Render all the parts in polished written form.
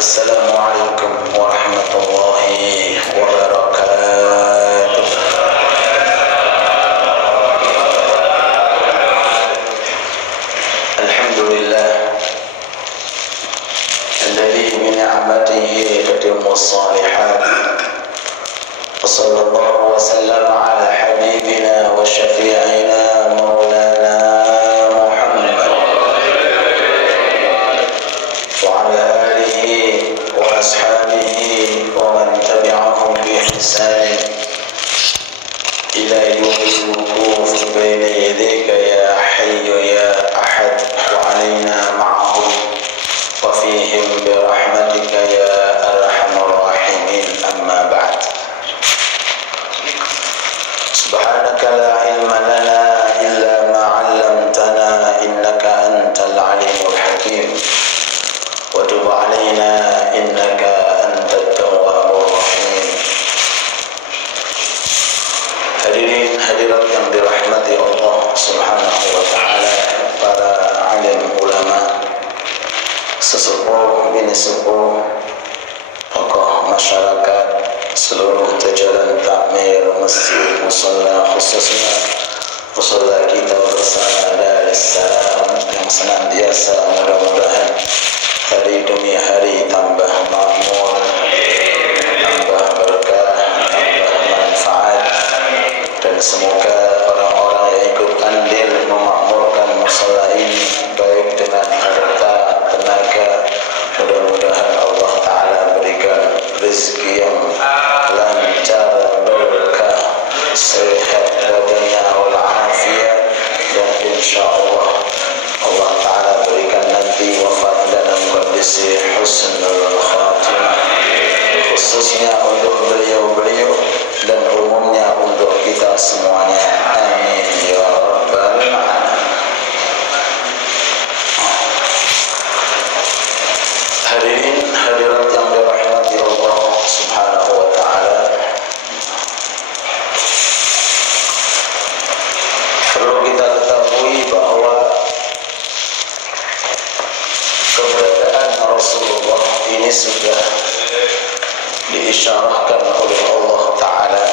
Assalamualaikum warahmatullahi wabarakatuh. Alhamdulillah alladzi bi ni'matihi tatimmu shalihat. Wa sallallahu wa sallama ala habibina wa syafi'ina maulana Muhammad wa ala alihi wa ashabihi wa man tabi'ahum bi ihsan ila yawmil wuquf baina yadayka ya hayyu ya ahad wa alaina ma'ahum wa fihim bi rahmatika ya arhamar rahimin. Amma ba'd. Subhanaka la ilma lana illa ma 'allamtana innaka antal alimul hakim wa tub 'alaina innaka antat tawwabur rahim. Hadirin hadirat yang dirahmati Allah Subhanahu wa taala, para alim ulama, sesepuh bini sepuh, tokoh masyarakat, seluruh jajaran takmir masjid musalla, khususnya musalla kita bersama Darussalam yang senantiasa mudah-mudahan hari demi hari tambah makmur, tambah berkah, tambah manfaat, dan semoga orang-orang yang ikut andil memakmurkan musalla ini baik dengan harta, tenaga, mudah-mudahan Allah Ta'ala berikan rezeki yang lancar, berkah, sehat badannya walafiat, dan insya Allah Allah Ta'ala berikan nanti wafat dalam kondisi husnul khatimah, khususnya untuk beliau-beliau dan umumnya untuk kita semuanya. Amin ya rabbal alamin. Hadirin hadirat yang dirahmati Allah Subhanahu wa taala, perlu kita ketahui bahwa keberadaan Rasulullah ini sudah diisyarahkan oleh Allah Ta'ala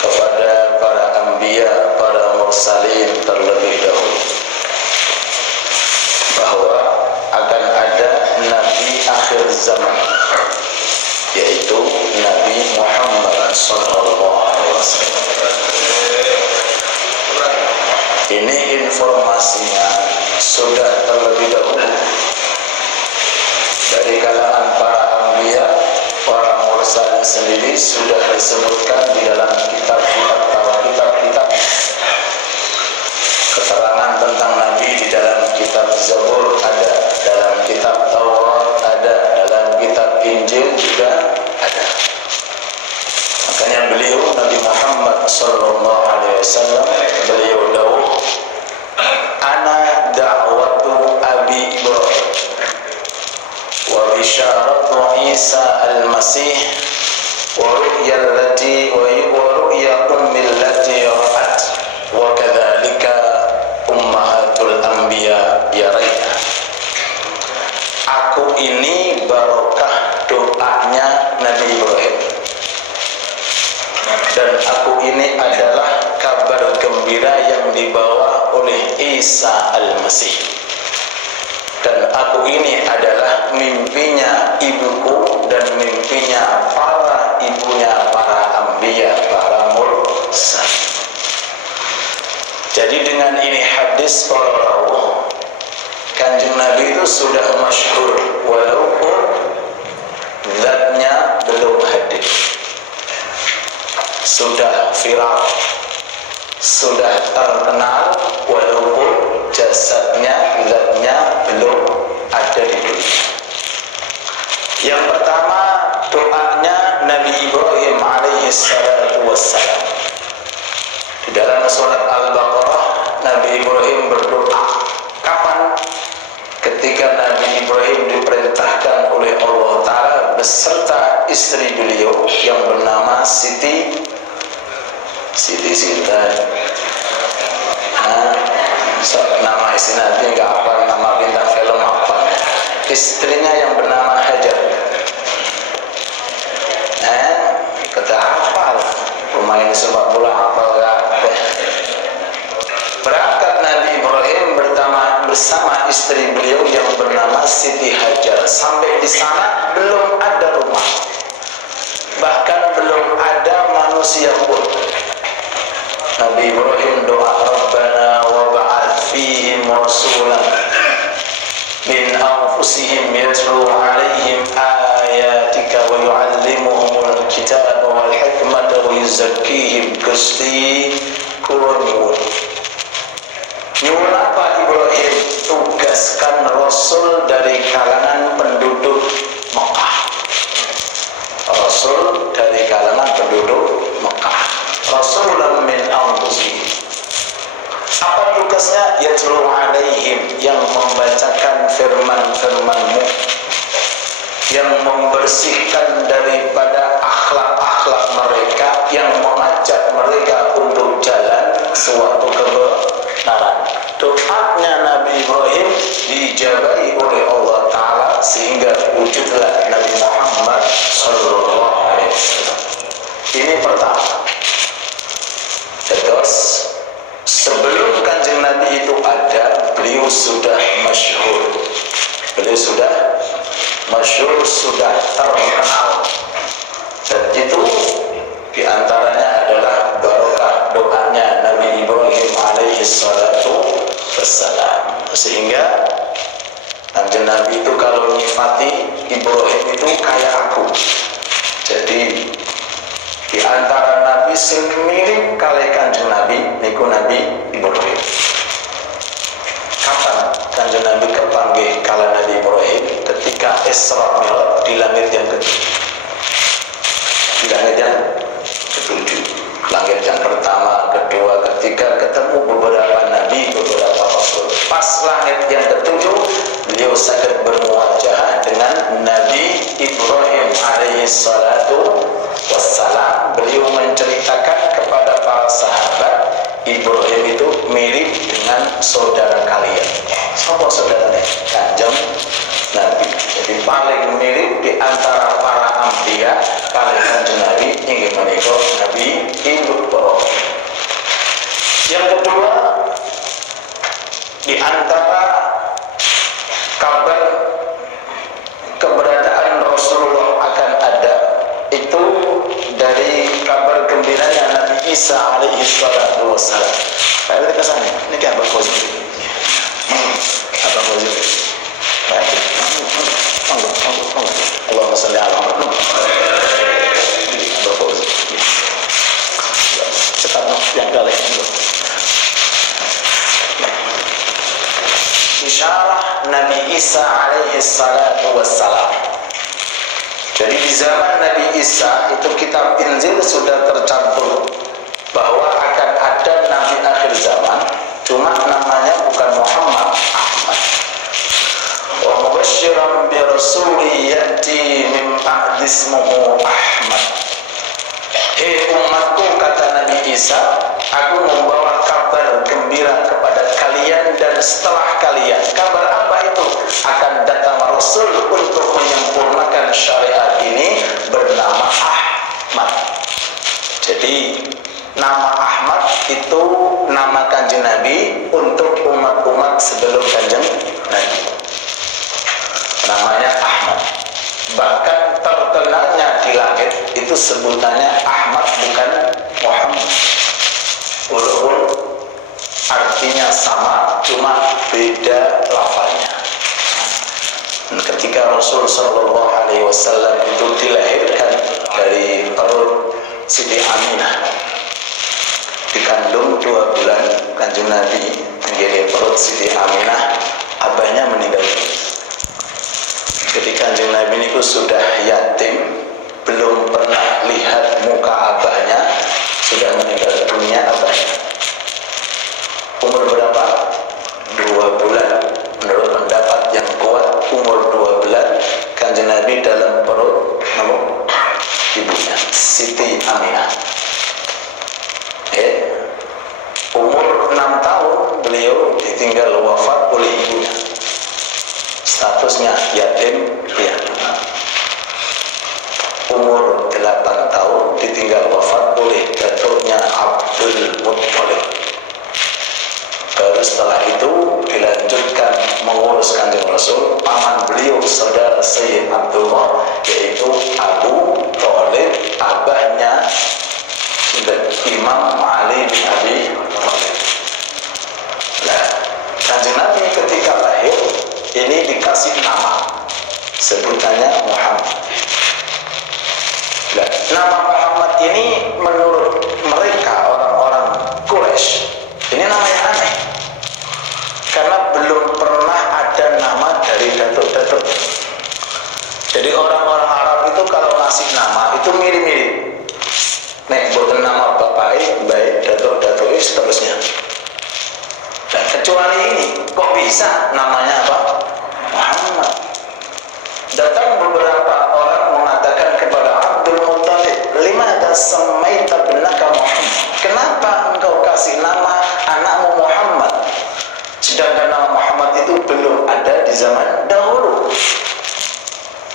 kepada para anbiya, para mursalin terlebih dahulu, bahwa akan ada Nabi akhir zaman, yaitu Nabi Muhammad SAW. Ini informasinya sudah terlebih dahulu dari kalangan para anbiya, para mursalin sendiri sudah disebutkan di dalam kitab-kitab keterangan tentang Nabi di dalam kitab Zabur ada, dalam kitab Taurat ada, dalam kitab Injil juga ada. Makanya beliau Nabi Muhammad SAW, beliau dawuh, ana da'watu Abi Ibrahim wa bisyaratu Isa al-Masih wa ru'yallati wa ru'ya ummillati ra'at wa kadzalika ummahatul anbiya yarayna. Aku ini barokah doanya Nabi Ibrahim, dan aku ini adalah kabar gembira yang dibawa oleh Isa al-Masih, dan aku ini adalah mimpinya ibuku dan mimpinya para ibunya para anbiya, para mursal. Jadi dengan ini hadis para rawuh, Kanjeng Nabi itu sudah masyhur walaupun zatnya belum hadir, sudah viral, sudah terkenal walaupun jasadnya, zatnya belum ada di dunia. Yang pertama, doanya Nabi Ibrahim alaihi salatu wassalam. Di dalam surat Al-Baqarah, Nabi Ibrahim berdoa. Kapan? Ketika Nabi Ibrahim diperintahkan oleh Allah Ta'ala beserta istri beliau yang bernama Siti Sinta. Nama istri Nabi nggak apa, nama bintang film apa? istrinya yang bernama Hajar. Kata hafal pemain sepak bola hafal kabeh. Berangkat Nabi Ibrahim bersama istri beliau yang bernama Siti Hajar. Sampai di sana belum ada rumah, bahkan belum ada manusia pun. Nabi Ibrahim doa, Rabbana wa ba'ath fihim rasulan min anfusihim yatlu alaihim ayatika wa yu'allimuhumul kitaba wal hikmata wa yuzakkihim. Gusti kula nyuwun. Nyuwun apa Ibrahim? Tugaskan Rasul dari kalangan penduduk Mekah. Rasul dari kalangan penduduk Mekah. Rasulullah min anfusihim. Apa tugasnya? Yatlu alaihim, yang membacakan firman-firman-Mu, yang membersihkan daripada akhlak-akhlak mereka, yang mengajak mereka untuk jalan suatu kebenaran. Doanya Nabi Ibrahim dijabahi oleh Allah Ta'ala sehingga wujudlah Nabi Muhammad Sallallahu Alaihi Wasallam. Ini pertama. Terus sebelum Kanjeng Nabi itu ada, beliau sudah masyhur. Beliau sudah masyhur, sudah terkenal. Dan itu diantaranya adalah barokah doanya Nabi Ibrahim alaihi salatu wassalam. Sehingga Kanjeng Nabi itu kalau nyifati Ibrahim itu kayak aku. Jadi di antara Nabi sing mirip kali Kanjeng Nabi niku Nabi Ibrahim. Kapan Kanjeng Nabi kepanggih kala Nabi Ibrahim? Ketika Isra Mi'raj di langit yang ketujuh. Di langit yang ketujuh. Langit yang pertama, kedua, ketiga, ketemu beberapa nabi, beberapa rasul. Pas langit yang ketujuh, beliau sakit bermuajah dengan Nabi Ibrahim alaihi salatu wassalam. Beliau menceritakan kepada para sahabat, Ibrahim itu mirip dengan saudara kalian. Siapa saudaranya? Kanjeng Nabi. Jadi paling mirip di antara para anbiya kalian Kanjeng Nabi ingin menikah Nabi Ibrahim. Yang kedua, di antara kabar keberadaan Rasulullah akan ada itu dari kabar gembiranya Nabi Isa alaihi salatu wassalam. Saya ke sana. Ini kabar positif. Apa positif? Baik. Allahumma shalli ala Muhammad. Kabar positif. Cepat yang kali. Bisyarah Nabi Isa alaihi salatu wassalam. Jadi di zaman Nabi Isa itu kitab Injil sudah tercantum bahwa akan ada Nabi akhir zaman, cuma namanya bukan Muhammad, Ahmad. Wa mubasysyiran bi rasuli ya'ti min ba'di ismuhu Ahmad. Hei umatku, kata Nabi Isa, aku membawa kabar gembira kepada kalian dan setelah kalian. Kabar apa itu? Akan datang Rasul untuk menyempurnakan syariat ini bernama Ahmad. Jadi nama Ahmad itu nama Kanjeng Nabi untuk umat-umat sebelum Kanjeng Nabi. Namanya Ahmad. Bahkan terkenalnya di langit itu sebutannya Ahmad, bukan Muhammad. Walaupun artinya sama, cuma beda lafalnya. Ketika Rasul Sallallahu Alaihi Wasallam itu dilahirkan dari perut Siti Aminah, dikandung 2 bulan Kanjeng Nabi menjadi perut Siti Aminah, abahnya meninggal. Ketika Kanjeng Nabi itu sudah yatim, belum pernah lihat muka abahnya, sudah meninggal dunia abahnya. Umur berapa? 2 bulan. Menurut pendapat yang kuat, umur 2 bulan Kanjeng Nabi dalam perut ibunya Siti Aminah. Umur 6 tahun beliau ditinggal wafat oleh ibunya. Statusnya yatim piatu. Umur 8 tahun ditinggal wafat oleh datuknya Abdul Muttalib. Baru setelah itu dilanjutkan mengurus Kanjeng Rasul paman beliau saudara Sayyid Abdullah, yaitu Abu Thalib, abahnya Imam Ali bin Abi Thalib. Nah, Kanjeng Nabi ketika lahir ini dikasih nama, sebutannya Muhammad. Nah, nama Muhammad ini menurut mereka orang-orang Quraisy ini nama yang aneh, karena belum pernah ada nama dari datuk-datuk. Jadi orang-orang Arab itu kalau ngasih nama itu mirip-mirip. Nek bukan nama bapak baik datuk-datuk seterusnya. Dan kecuali ini kok bisa namanya apa? Muhammad. Datang beberapa orang mengatakan kepada Abdul Muttalib, "Limadza sammaita ibnaka Muhammad?" Kenapa engkau kasih nama anakmu Muhammad? Sedangkan nama Muhammad itu belum ada di zaman dahulu.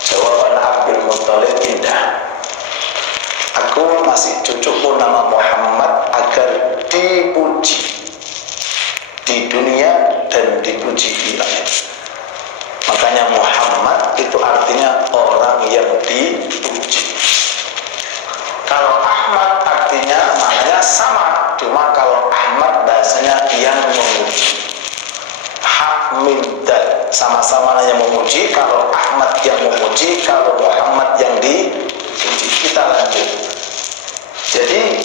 Jawaban Abdul Muttalib indah. Aku masih cucuku nama Muhammad agar dipuji di dunia dan dipuji di akhirat. Makanya Muhammad itu artinya orang yang dipuji. Kalau Ahmad artinya maknanya sama, cuma kalau Ahmad bahasanya yang memuji. Hak minta sama-sama yang memuji. Kalau Ahmad yang memuji, kalau Muhammad yang dipuji. Kita lanjut. Jadi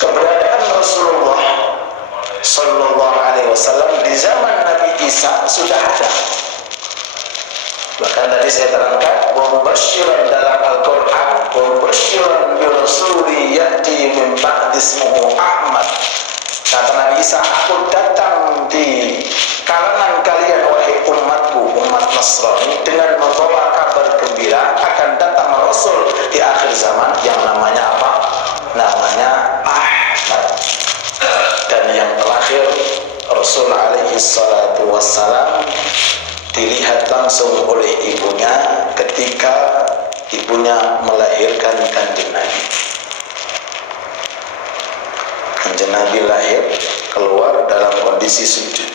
keberadaan Rasulullah Sallallahu Alaihi Wasallam di zaman Nabi Isa sudah ada. Bahkan tadi saya terangkan, wa mubasysyiran dalam Al-Quran, wa mubasysyiran bi rasuli ya'ti min ba'di ismuhu Ahmad. Kata Nabi Isa, aku datang di kalangan kalian wahai umatku, umat Nasrani, dengan membawa kabar gembira akan datang Rasul di akhir zaman yang namanya apa? Namanya Ahmad. Dan yang terakhir, Rasul alaihi salatu wassalam dilihat langsung oleh ibunya ketika ibunya melahirkan Kanjeng Nabi. Kanjeng Nabi lahir keluar dalam kondisi sujud.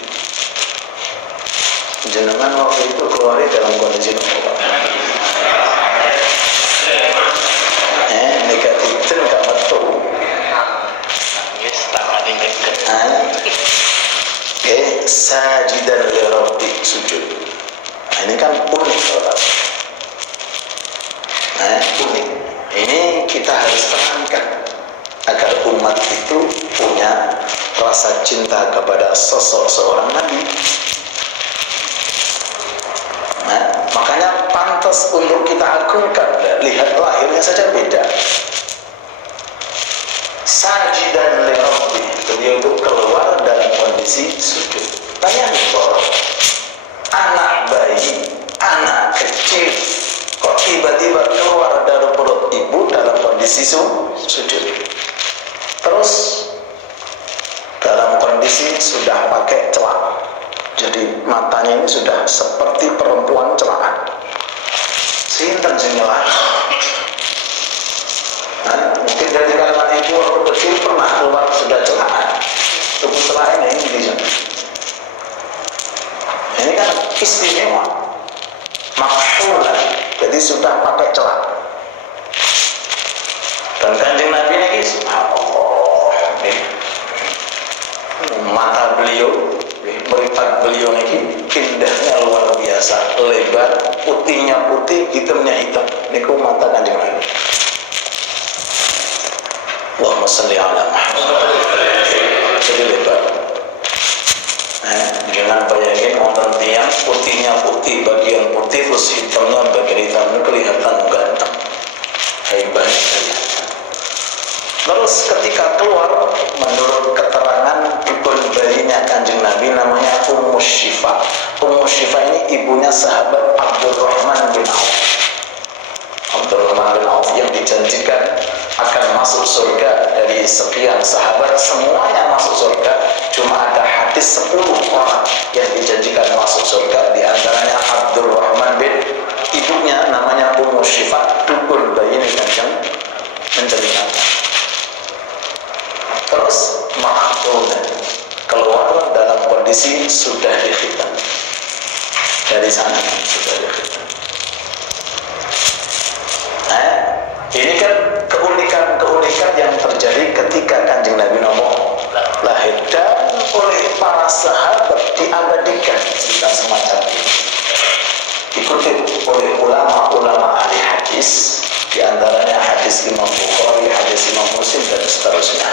Jenengan waktu itu keluar dalam kondisi apa? Negatif enggak betul. Sajidan li rabbi, sujud. Nah, ini kan unik, unik. Ini kita harus terangkan agar umat itu punya rasa cinta kepada sosok seorang nabi. Nah, makanya pantas untuk kita agungkan. Lihat lahirnya saja beda. Sajidan li rabbi, beliau itu keluar dalam kondisi sujud. Bayangin bahwa anak bayi, anak kecil kok tiba-tiba keluar dari perut ibu dalam kondisi sujud. Terus dalam kondisi sudah pakai celak. Jadi matanya ini sudah seperti perempuan celakan. Sinten sing nyelak? Mungkin dari kalangan ibu waktu kecil pernah keluar sudah celakan. Tubuh celak ini bisa. Ini kan istimewa, maksulah, jadi sudah pakai celak. Dan Kanjeng Nabi ini, subhanallah, mata beliau, meripat beliau ini indahnya luar biasa, lebar, putihnya putih, hitamnya hitam. Ini ku mata Kanjeng Nabi. Allahumma sholli ala Muhammad. Jadi lebar. Jangan bayangin nonton tiang putihnya putih, bagian putih terus hitamnya bagian hitam, kelihatan ganteng, hebat. Terus ketika keluar, menurut keterangan ibu bayinya Kanjeng Nabi namanya Ummu Syifa. Ummu Syifa ini ibunya sahabat Abdurrahman bin Auf. Abdurrahman bin Auf yang dijanjikan akan masuk surga dari sekian sahabat, semuanya masuk surga. Cuma ada hadis hadis 10 orang yang dijanjikan masuk surga, di antaranya Abdurrahman bin, ibunya namanya Ummu Syifa, dukun bayi ini yang menceritakan. Terus Ma'tunan keluar dalam kondisi sudah dikhitan. Dari sana sudah dikhitan. Nah, ini kan keunikan yang terjadi ketika Kanjeng Nabi lahir, dan oleh para sahabat diabadikan cerita semacam ini, dikutip oleh ulama-ulama ahli hadis, diantaranya hadis Imam Bukhari, hadis Imam Muslim, dan seterusnya.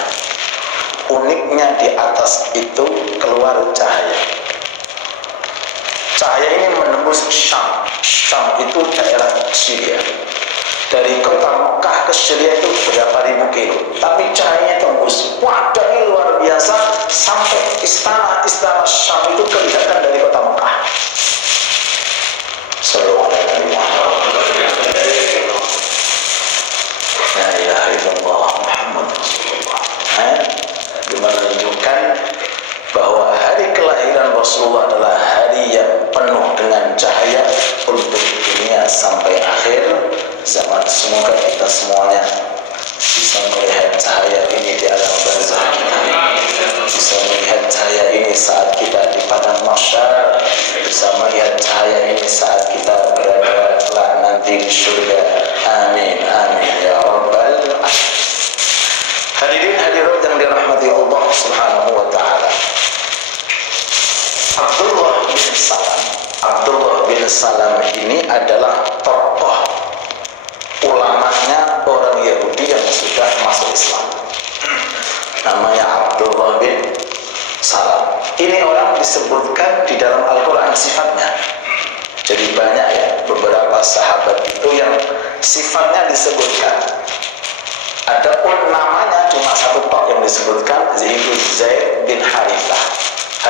Uniknya di atas itu keluar cahaya. Cahaya ini menembus Syam. Syam itu daerah Syria. Dari kota Mekah ke Syria itu berapa ribu kilo, tapi cahayanya tembus. Wah, ini luar biasa, sampai istana Syam itu kelihatan dari kota Mekah. Sallallahu alaihi wasallam. La ilaha illallah Muhammad Rasulullah. Menunjukkan bahwa hari kelahiran Rasulullah adalah hari yang penuh dengan cahaya untuk dunia sampai akhir zaman. Semoga kita semuanya bisa melihat cahaya ini di alam barzakh, bisa melihat cahaya ini saat kita di padang mahsyar, bisa melihat cahaya ini saat kita berada kelak nanti di surga. Amin amin ya rabbal alamin. Hadirin hadirat yang dirahmati Allah Subhanahu wa taala. Abdullah bin Salam ini adalah tokoh ulamanya orang Yahudi yang sudah masuk Islam. Namanya Abdullah bin Salam. Ini orang disebutkan di dalam Al-Quran sifatnya. Jadi banyak ya beberapa sahabat itu yang sifatnya disebutkan. Adapun namanya cuma satu tok yang disebutkan, yaitu Zaid bin Harithah.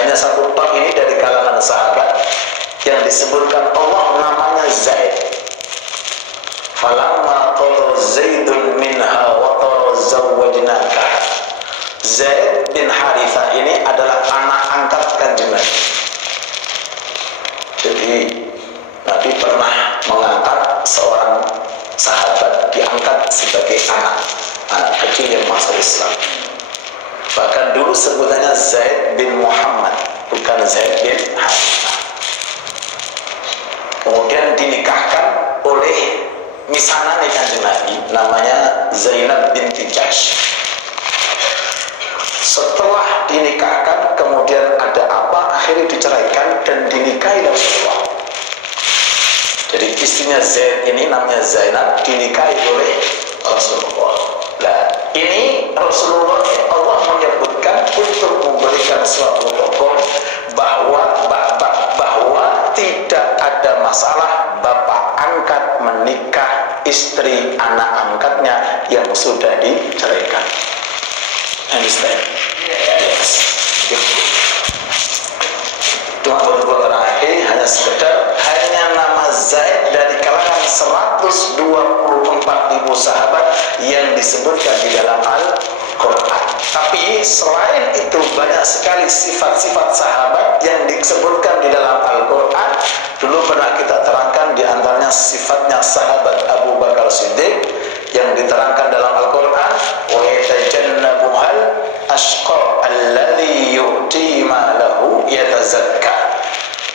Hanya satu tok ini dari kalangan sahabat yang disebutkan Allah namanya Zaid. Falamma qada Zaidun minha wa zawwajnaka. Zaid bin Harithah ini adalah anak angkat Kanjeng Nabi. Jadi Nabi pernah mengangkat seorang sahabat, diangkat sebagai anak kecil yang masuk Islam. Bahkan dulu sebutannya Zaid bin Muhammad, bukan Zaid bin Harithah. Kemudian dinikahkan oleh misanane Kanjeng Nabi, namanya Zainab binti Jahsy. Setelah dinikahkan, kemudian ada apa? Akhirnya diceraikan dan dinikahi Rasulullah. Jadi istrinya Zaid ini namanya Zainab, dinikahi oleh Rasulullah. Nah, ini Rasulullah Allah menyebutkan untuk memberikan suatu hukum bahwa tidak ada masalah bapak angkat menikah istri anak angkatnya yang sudah diceraikan. Understand? Yes. Cuma beberapa terakhir hanya sekedar hanya nama Zaid dari kalangan 124.000 sahabat yang disebutkan di dalam Al-Quran. Tapi selain itu banyak sekali sifat-sifat sahabat yang disebutkan di dalam Al-Quran. Dulu pernah kita terangkan di antaranya sifatnya sahabat Abu Bakar Siddiq yang diterangkan dalam Al-Quran, wa yatajannabuhal ashqa alladhi yu'ti malahu yatazakka,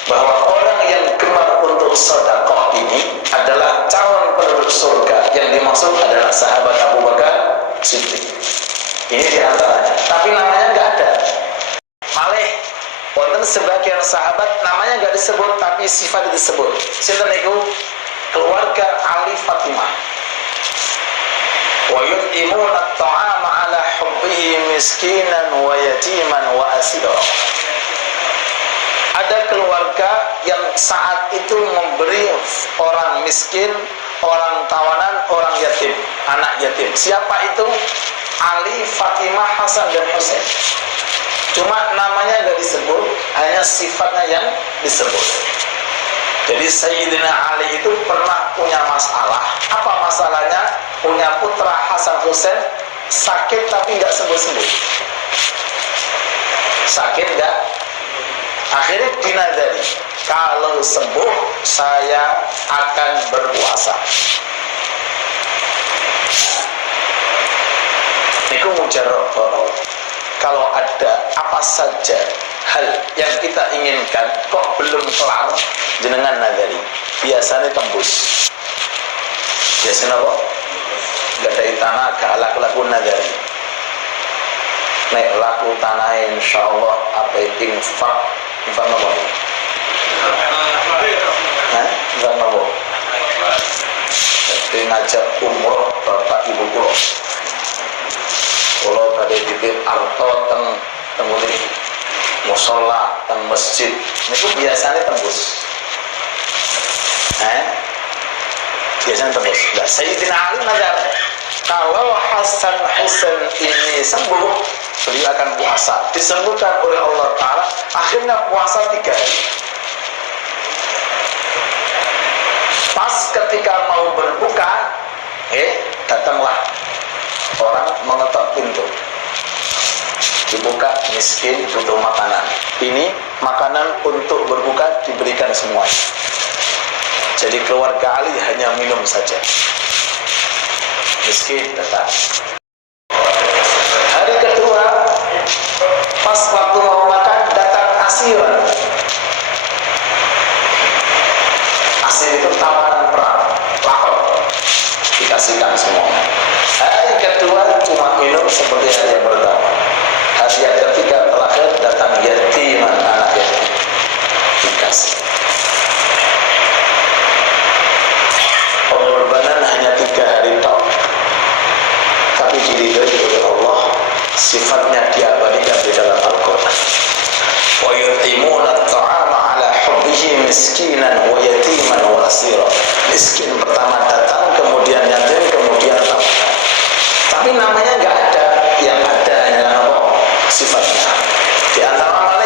bahwa orang yang gemar untuk sedekah ini adalah calon penduduk surga. Yang dimaksud adalah sahabat Abu Bakar Siddiq. Ini diantaranya, tapi namanya nggak ada. Malih wonten sebagian sahabat namanya nggak disebut, tapi sifat disebut. Sinten niku? Keluarga Ali Fatimah. Wa yut'imuna at-ta'ama 'ala hubbihi miskinan wa yatiman wa asira. Ada keluarga yang saat itu memberi orang miskin, orang tawanan, orang yatim, anak yatim. Siapa itu? Ali, Fatimah, Hasan dan Husain. Cuma namanya nggak disebut, hanya sifatnya yang disebut. Jadi Sayyidina Ali itu pernah punya masalah. Apa masalahnya? Punya putra Hasan Husain sakit tapi nggak sembuh-sembuh. Sakit nggak Akhirnya dinadari, kalau sembuh saya akan berpuasa. Niku mujarab. Kalau ada apa saja hal yang kita inginkan kok belum kelar, jenengan nadari, biasanya tembus. Biasanya apa? Gak ada tanah galak laku nadari. Nek laku tanah insyaallah apa infak apa? Infak apa? Jadi ngajak umroh bapak ibu pulau. Kalau pada titip arto teng musola teng masjid itu biasanya tembus. Biasanya tembus. Nah, Sayyidina Ali nazar, kalau Hasan Husain ini sembuh, beliau akan puasa. Disembuhkan oleh Allah Ta'ala, akhirnya puasa 3 hari. Pas ketika mau berbuka, datanglah orang mengetok pintu. Dibuka, miskin, butuh makanan. Ini makanan untuk berbuka diberikan semua. Jadi keluarga Ali hanya minum saja. Miskin datang. Hari kedua, pas waktu mau makan, datang asiran. Asir itu tawaran perang, lapar, dikasihkan semua. Hari kedua cuma minum seperti hari yang pertama. Hari yang ketiga terakhir datang yatiman, anak yatim, dikasih. Pengorbanan hanya 3 hari tok, tapi diridhoi oleh Allah. Sifatnya diabadikan di dalam Al-Quran. Wa yut'imuna at-ta'ama ala hubbihi miskinan wa yatiman wa asira. Miskin pertama datang, kemudian yatim, kemudian tawanan. Tapi namanya nggak ada, yang ada hanya apa? Sifatnya. Di antara mana?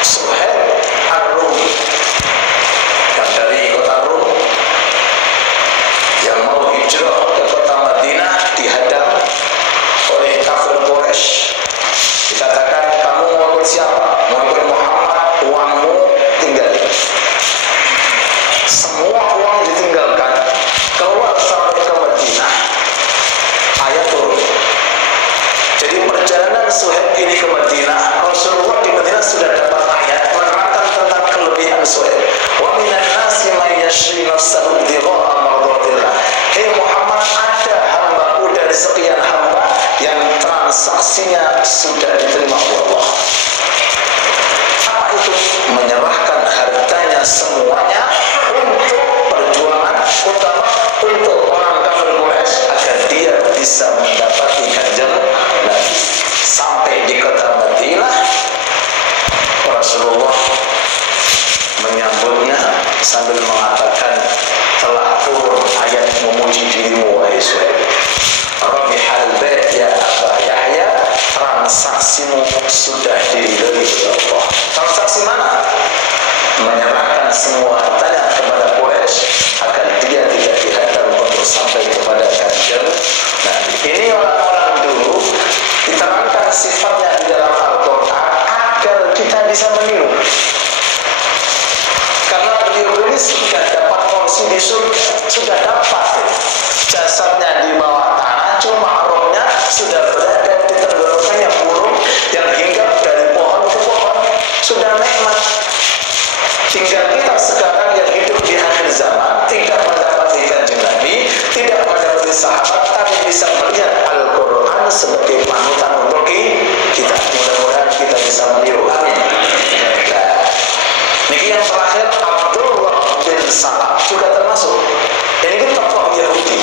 Suhaib Ar-Rumi, yang dari kota Rum, yang mau hijrah ke kota Madinah, dihadang oleh kafir Quraisy. Dikatakan, kamu mau ikut siapa? Mau ikut Muhammad, uangmu tinggalin. Semua uang ditinggalkan, keluar sampai ke Madinah. Ayat turun. Jadi perjalanan Suhaib ini ke Madinah, Rasulullah di Madinah sudah dapat ayat menerangkan tentang kelebihan Suhaib. Wa minan nasi may yashri nafsahu ibtigha'a mardatillah. Hei Muhammad, ada hambaku dari sekian hamba yang transaksinya sudah diterima Allah. Apa itu? Menyerahkan hartanya semuanya untuk perjuangan utama untuk orang kafir Quraisy agar dia bisa mendapati kanjeng Nabi. Sampai di kota Madinah, Rasulullah menyambutnya sambil mengatakan, telah turun ayat memuji dirimu wahai Suhaib. Rabihal bait ya Aba Yahya, transaksimu sudah diridhoi Allah. Transaksi mana? Menyerahkan semua hartanya kepada Quraisy agar dia tidak dihadang untuk sampai kepada kanjeng Nabi. Ini orang-orang dulu diterangkan sifatnya di dalam Al-Quran agar kita bisa meniru. Karena beliau ini sudah dapat porsi di surga, sudah dapat jasadnya di bawah tanah, cuma rohnya sudah berada di tenggorokannya burung yang hinggap dari pohon ke pohon, sudah nikmat. Tinggal kita sekarang yang hidup di akhir zaman, tidak mendapati kanjeng Nabi, tidak mendapati sahabat, tapi bisa melihat Al-Quran sebagai panutan untuk kita. Mudah-mudahan kita bisa meniru. Amin. Nah, ini yang terakhir, Abdullah bin Salam juga termasuk. Ini tokoh Yahudi.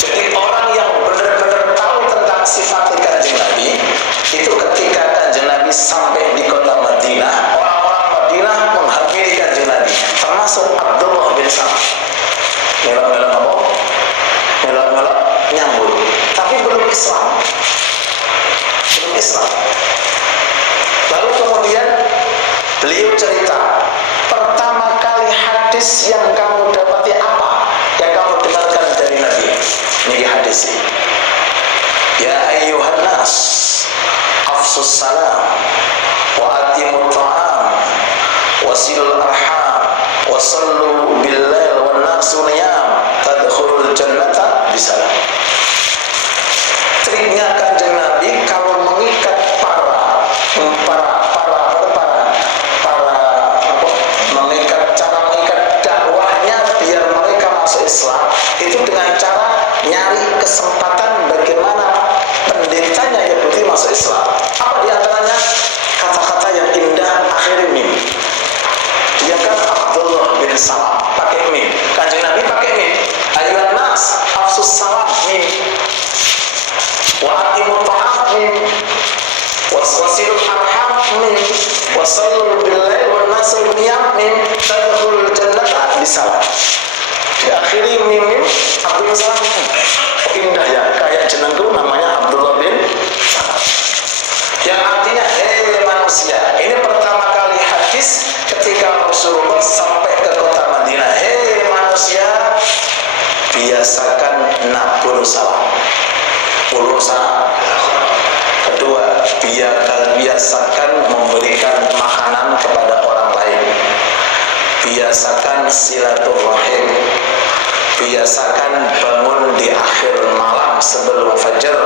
Jadi orang yang benar-benar tahu tentang sifat kanjeng Nabi itu ketika kanjeng Nabi sampai di kota Madinah, orang-orang Madinah menghampiri kanjeng Nabi, termasuk Abdullah bin Salam. Melak-melak apa? Melak-melak nyambut, tapi belum Islam. Belum Islam. Lalu kemudian beliau cerita, pertama kali hadis yang kamu dapati apa? Yang kamu dengarkan dari Nabi. Ini hadis ini. Ya ayyuhan nas, afsus salam wasallu billail wan nasu niyam tadkhulul jannata bisalam. Triknya Kanjeng Nabi kalau mengikat cara mengikat dakwahnya biar mereka masuk Islam itu dengan cara nyari kesempatan bagaimana pendetanya Yahudi masuk Islam. Apa diantaranya? Kata-kata yang indah akhir mim. Dia kan Abdullah bin Salam pakai mim, Kanjeng Nabi pakai mim. Ayuhan nas afsus salam mim, wa atimut ta'am mim, wasilul arham mim, wasallu billahi wan nasu niyam mim, tadkhulul jannata bisalam. Diakhiri mim Abdul Salam. Indah ya, kayak jenengku namanya Abdullah bin Salam. Yang artinya hei manusia. Ini pertama kali hadis ketika Rasulullah sampai ke kota Madinah. Hei manusia, biasakan nabur salam, ulur salam. Kedua, biasakan memberikan makanan kepada orang lain. Biasakan silaturahim. Biasakan bangun di akhir malam sebelum fajar.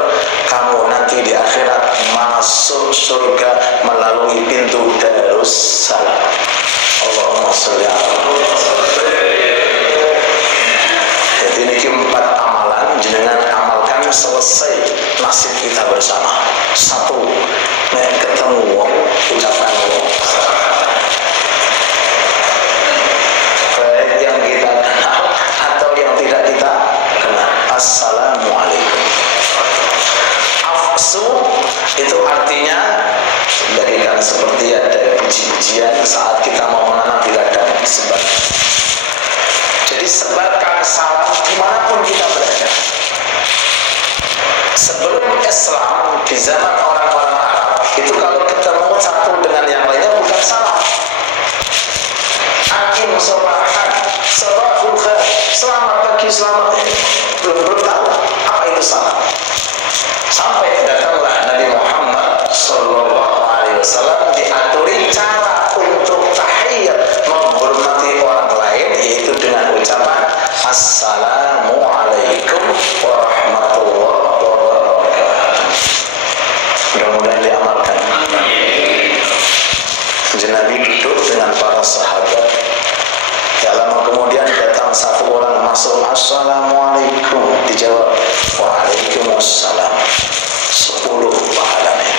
Kamu nanti di akhirat masuk surga melalui pintu Darussalam. Allahumma sholli ala. Jadi ini 4 amalan jenengan amalkan selesai nasib kita bersama. 1, nek ketemu wong ucapan wong. Baik yang kita kenal atau yang tidak kita kenal. Assalamualaikum. Afsu itu artinya bagikan seperti ada biji-bijian saat kita mau menanam di ladang disebar. Jadi sebarkan salam dimanapun kita berada. Sebelum Islam di zaman orang-orang Arab itu kalau ketemu satu dengan yang lainnya bukan salam. Akim sobahan, sobahul khair, selamat pagi, selamat. Belum tahu apa itu salam. Sampai datanglah Nabi Muhammad Sallallahu Alaihi Wasallam diaturi cara untuk tahiyat menghormati orang lain yaitu dengan ucapan Assalamualaikum warahmatullahi wabarakatuh. Mudah-mudahan diamalkan. Nabi duduk dengan para sahabat. Tak lama kemudian datang satu orang masuk. Assalamualaikum. Dijawab Waalaikumsalam. 10 pahalanya.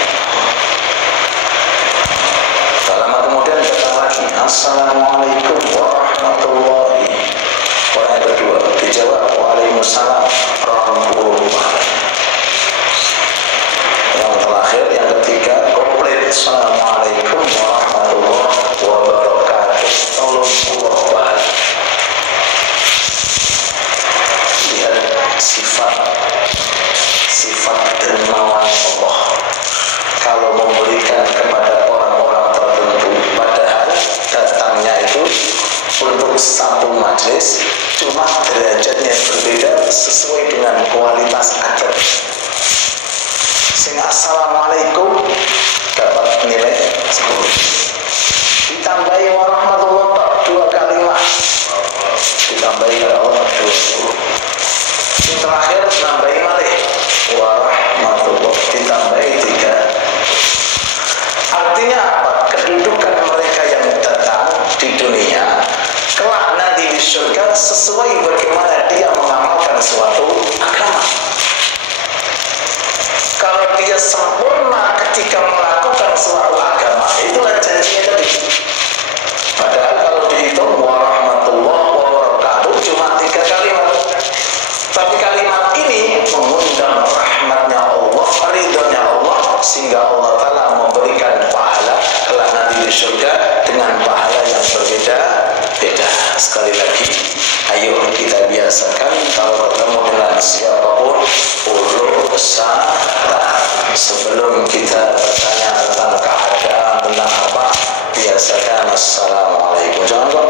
Tak lama kemudian datang lagi. Assalamualaikum warahmatullahi. Orang yang kedua dijawab Waalaikumsalam 20 pahalanya. Yang terakhir, yang ketiga komplit. Assalamualaikum warahmatullahi wabarakatuh. Tolong Allah. Lihat sifat dermawan Allah kalau memberikan kepada orang-orang tertentu, padahal datangnya itu untuk satu majelis, cuma derajatnya berbeda sesuai dengan kualitas adab. Sing assalamualaikum dapat nilai 10. Ditambahi warahmatullahi wabarakatuh 2 kalimat. Ditambahi kalau Allah 20. Yang terakhir tambahi malih warahmatullahi ditambahi 3. Artinya apa? Kedudukan mereka yang datang di dunia kelak nanti di surga sesuai bagaimana dia mengamalkan suatu agama. Kalau dia sempurna ketika melakukan suatu agama, itulah janjinya tadi. Padahal kalau dihitung warahmatullahi wabarakatuh cuma 3 kalimat. Tapi kalimat ini mengundang rahmatnya Allah, ridhonya Allah, sehingga Allah Ta'ala memberikan pahala kelak nanti di surga dengan pahala yang berbeda-beda. Sekali lagi, ayo kita biasakan kalau ketemu dengan siapapun ulul salam. Sebelum kita bertanya tentang keadaan, tentang apa, biasakan assalamualaikum. Jangan lupa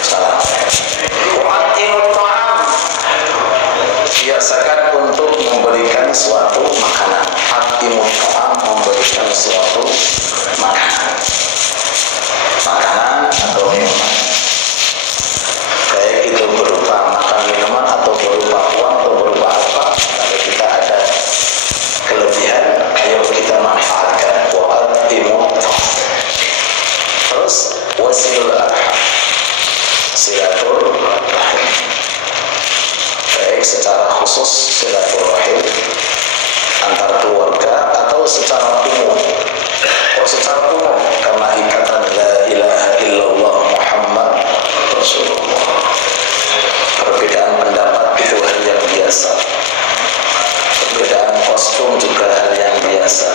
salam. Wa'atimut ta'am. Biasakan untuk memberikan suatu makanan. Atimut ta'am, memberikan suatu makanan. bersifat umum karena ikatan la ilaha illallah Muhammad Rasulullah. Perbedaan pendapat itu hal yang biasa, perbedaan kostum juga hal yang biasa,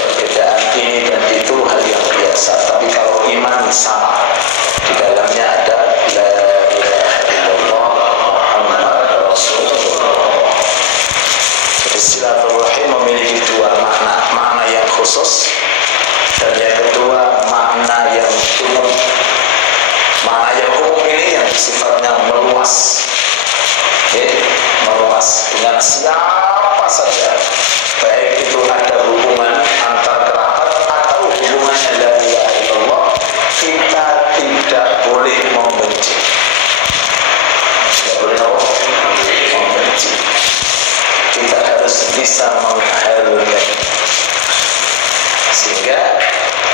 perbedaan ini dan itu hal yang biasa. Tapi kalau iman sama, di dalamnya ada la ilaha illallah Muhammad Rasulullah. Jadi silaturahim memiliki dua makna, makna yang khusus dan yang kedua makna yang umum. Makna yang umum ini yang sifatnya meluas, meluas dengan siapa saja, baik itu ada hubungan antar kerabat atau hubungannya la ilaha illallah, kita tidak boleh membenci. Tidak boleh membenci. Kita harus bisa menghargai. Sehingga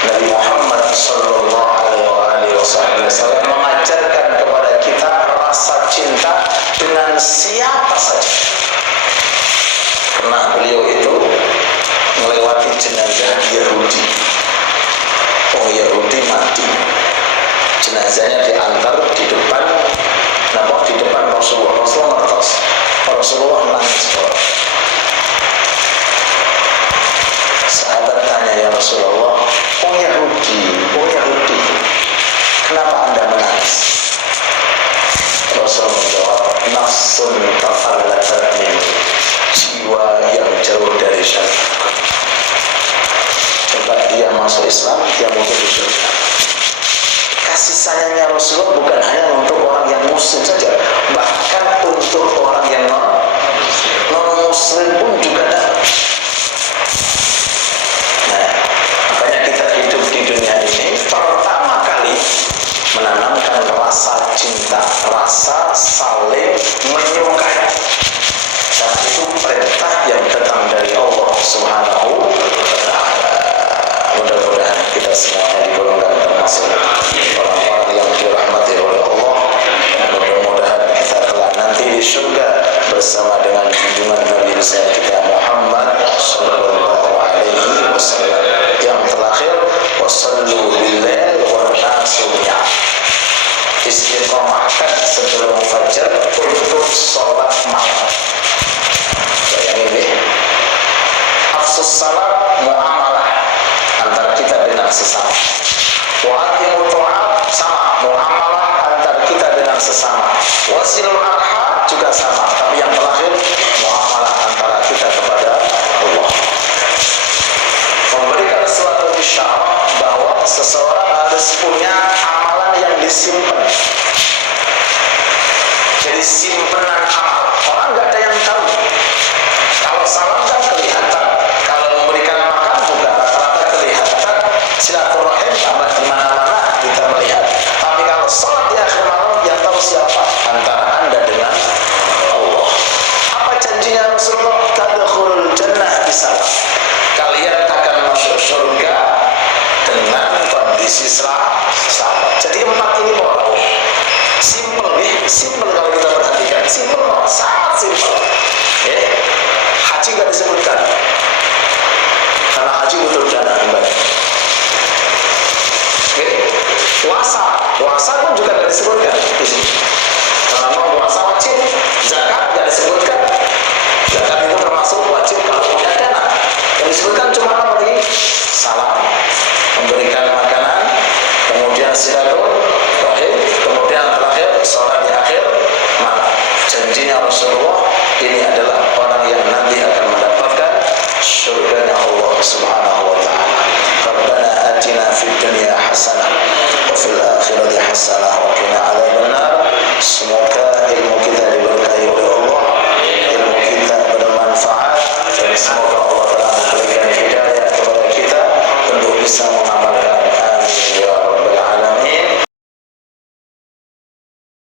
Nabi Muhammad sallallahu alaihi wasallam mengajarkan kepada kita rasa cinta dengan siapa saja. Karena beliau itu melewati jenazah Yahudi. Oh, Yahudi mati. Jenazahnya diantar di depan, nampak di depan Rasulullah. Rasulullah ngertos. Rasulullah nangis. Sahabat tanya, ya Rasulullah, oh Yahudi, kenapa Anda menangis? Rasul menjawab, nafsun tafallatat min, jiwa yang jauh dari syariat. Coba dia masuk Islam, dia mau ke surga. Kasih sayangnya Rasulullah bukan hanya untuk orang yang muslim saja, bahkan untuk orang yang non-muslim pun juga dapat. Nah, makanya kita hidup di dunia ini pertama kali menanamkan rasa cinta, rasa saling menyukai. Karena itu perintah yang datang dari Allah Subhanahu wa Ta'ala. Mudah-mudahan kita semuanya digolongkan termasuk orang-orang yang dirahmati oleh Allah. Mudah-mudahan kita kelak nanti di surga bersama dengan junjungan Nabi besar kita Muhammad sallallahu alaihi wasallam. Yang terakhir, wasallu bil-lail wan nasu niyam. Istiqomahkan sebelum fajar untuk sholat malam. Bayangin deh, hafsus salat muamalah antara kita dengan sesama. Wa'atimut ta'am sama, muamalah antara kita dengan sesama. Wasilul arham juga sama, tapi yang terakhir muamalah antara kita kepada Allah. Memberikan suatu isyarat bahwa seseorang harus punya amalan yang disimpan. Jadi simpanan amal, orang nggak ada yang tahu. Kalau salam kan kelihatan, kalau memberikan makan juga rata-rata kelihatan. Silaturahim tambah di mana-mana kita melihat. Tapi kalau salat di akhir malam, yang tahu siapa? Antara Anda dengan Allah. Apa janjinya Rasulullah? Tadkhulul jannah bisalam. Kalian akan masuk surga dengan kondisi selamat. Jadi empat ini mau simple nih, simple kalau kita perhatikan, simple, sangat simple. Haji nggak disebutkan, karena haji butuh dana yang banyak. Puasa pun juga nggak disebutkan di sini. Karena mau puasa wajib, zakat nggak disebutkan. Zakat itu termasuk wajib kalau punya dana. Yang disebutkan cuma apa tadi? Salam, memberikan makanan, kemudian silaturahim, kemudian terakhir sholat di akhir malam. Janjinya Rasulullah, ini adalah orang yang nanti akan mendapatkan surganya Allah Subhanahu wa Ta'ala. Rabbana atina fid dunya hasanah wa fil akhirati hasanah